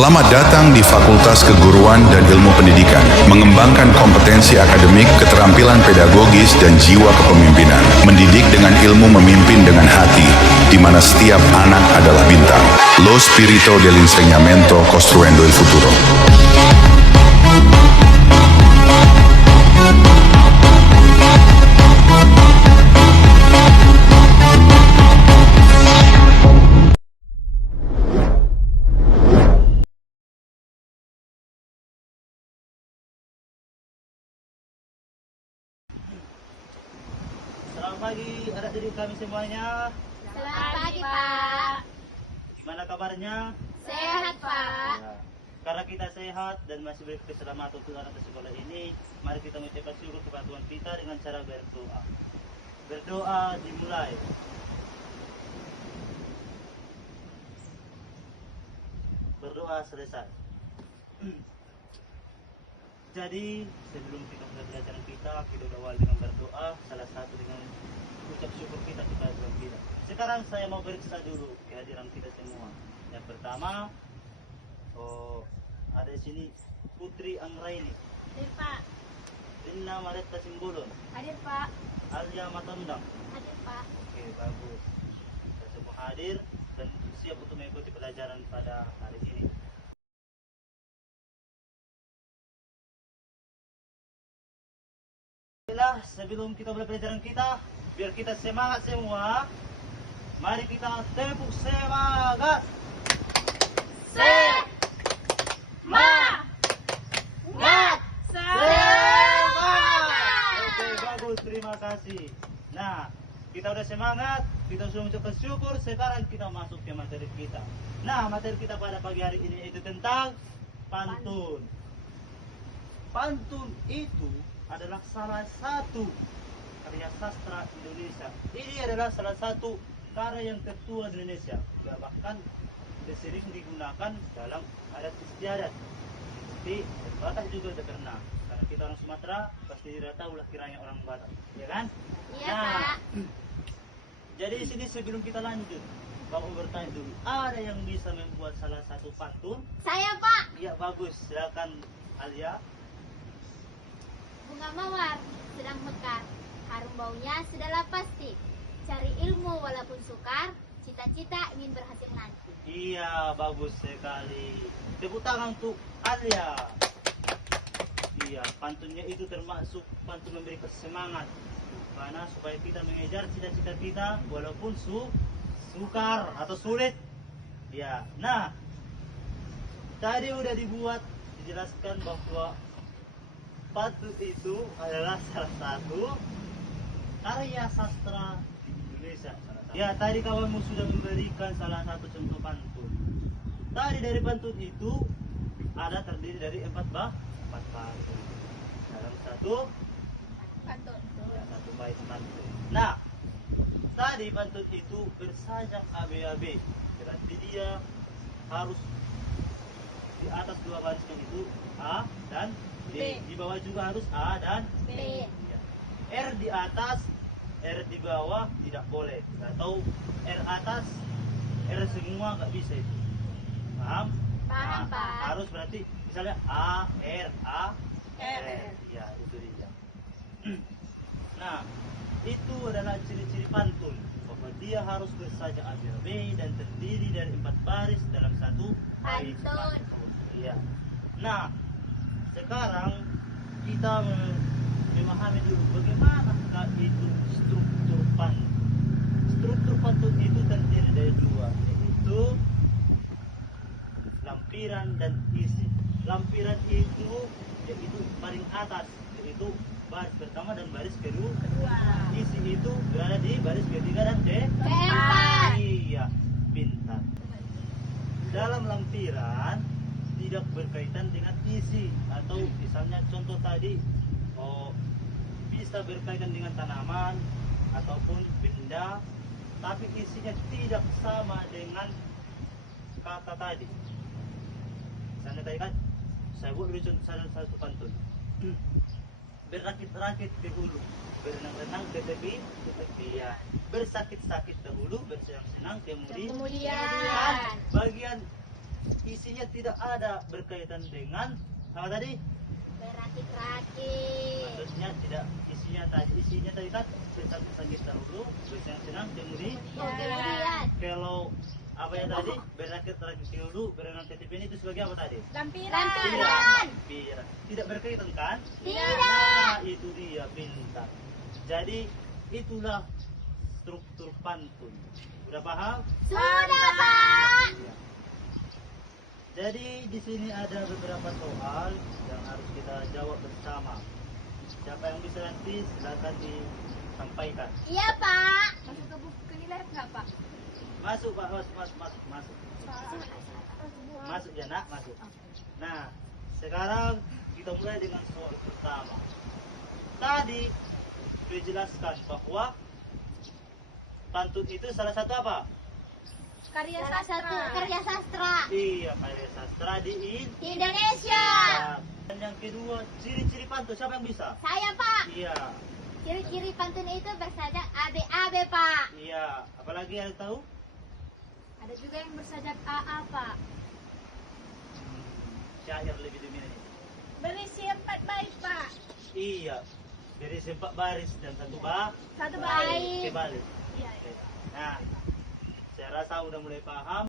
Selamat datang di Fakultas Keguruan dan Ilmu Pendidikan, mengembangkan kompetensi akademik, keterampilan pedagogis, dan jiwa kepemimpinan. Mendidik dengan ilmu, memimpin dengan hati, di mana setiap anak adalah bintang. Lo spirito dell'insegnamento costruendo il futuro. Selamat pagi adik-adik kami semuanya. Selamat pagi, Pak. Gimana kabarnya? Sehat, Pak. Ya, karena kita sehat dan masih berkeselamatan untuk anak sekolah ini, mari kita mengucapkan syukur kepada Tuhan kita dengan cara berdoa. Berdoa dimulai. Berdoa selesai. Jadi sebelum kita mulai pelajaran kita awal dengan berdoa, salah satu dengan ucap syukur kita kepada Tuhan kita. Sekarang saya mau periksa dulu kehadiran kita semua. Yang pertama, ada di sini Putri Anggraini, Hadir, Pak. Rina Maretta Simbolon, Hadir, Pak. Alia Matondang. Hadir, Pak. Oke, bagus. Kita semua hadir dan siap untuk mengikuti pelajaran pada hari ini. Baiklah, sebelum kita mulai pelajaran kita, biar kita semangat semua, mari kita tepuk semangat. Semangat. Oke, bagus, terima kasih. Nah, kita udah semangat, kita sudah mengucapkan syukur, sekarang kita masuk ke materi kita. Nah, materi kita pada pagi hari ini itu tentang pantun. Pantun itu adalah salah satu karya sastra Indonesia. Ini adalah salah satu karya yang tertua di Indonesia. Bahkan sering digunakan dalam adat istiadat. Seperti Batak juga udah pernah. Karena kita orang Sumatera pasti tidak tahu lah kiranya orang Batak, ya kan? Iya, Pak. Jadi di sini sebelum kita lanjut, Bapak bertanya dulu, ada yang bisa membuat salah satu pantun? Saya, Pak. Ya bagus, silakan Alia. Bunga mawar sedang mekar, harum baunya sudahlah pasti. Cari ilmu walaupun sukar, cita-cita ingin berhasil nanti. Iya, bagus sekali. Tepuk tangan untuk Alia. Iya, pantunnya itu termasuk pantun memberi semangat. Karena supaya kita mengejar cita-cita kita walaupun sukar atau sulit. Ya, nah tadi udah dijelaskan bahwa pantun itu adalah salah satu karya sastra Indonesia. Ya, tadi kawanmu sudah memberikan salah satu contoh pantun. Tadi dari pantun itu ada terdiri dari empat pantun. Dalam satu bait pantun. Nah, tadi pantun itu bersajak ABAB. Berarti dia harus di atas dua barisnya itu A dan B. Di bawah juga harus A dan B. R di atas, R di bawah tidak boleh. Atau R atas, R semua nggak bisa itu. Paham? Paham, Nah, Pak. harus berarti misalnya A, R, A, R. Ya, itu dia. Nah, itu adalah ciri-ciri pantun. Bahwa dia harus bersajak ABAB dan terdiri dari 4 baris dalam satu baris Pantun. Iya. Nah, sekarang kita memahami dulu bagaimana itu struktur pantun. Struktur pantun itu terdiri dari dua, yaitu lampiran dan isi. Lampiran itu yaitu paling atas, yaitu baris pertama dan baris kedua. Isi itu berada di baris ketiga dan keempat. Iya, pintar. Dalam lampiran tidak berkaitan dengan isi, atau misalnya contoh tadi bisa berkaitan dengan tanaman ataupun benda, tapi isinya tidak sama dengan kata tadi. Misalnya tadi kan saya buat dulu contoh salah satu pantun. Berakit-rakit ke hulu, berenang-renang ke tepian, bersakit-sakit dahulu, bersenang-senang kemudian. Kemudian. Bagian isinya tidak ada berkaitan dengan apa tadi? Berakit-rakit. Maksudnya tidak isinya tadi kan pesan-pesan kita dulu, bersenang-senang kemudian Kemudian kalau apa ya tadi berakit-rakit dulu berenang ketipin itu sebagai apa tadi? lampiran. Lampiran. Tidak berkaitan kan? Tidak. Nah, itu dia pintar. Jadi itulah struktur pantun. Udah paham? Sudah, Pak. Ya. Jadi di sini ada beberapa soal yang harus kita jawab bersama. Siapa yang bisa nanti silakan disampaikan. Iya, Pak. Masuk ke buku kenilaian nggak, Pak? Masuk Pak, masuk. Masuk ya nak, masuk. Nah, sekarang kita mulai dengan soal pertama. Tadi dijelaskan bahwa pantun itu salah satu apa? Karya Salah satu sastra. karya sastra Iya, karya sastra di Indonesia. Dan yang kedua, ciri-ciri pantun siapa yang bisa? Saya, Pak. Iya, Ciri-ciri pantun itu bersajak abe-abe, Pak. iya. Apalagi yang tahu? Ada juga yang bersajak AA, Pak. Syair lebih dominan. Berisi 4 bait, Pak. Iya. Dari 4 baris dan satu Satu Baik. bait. kebalik. Iya. Nah, saya rasa udah mulai paham.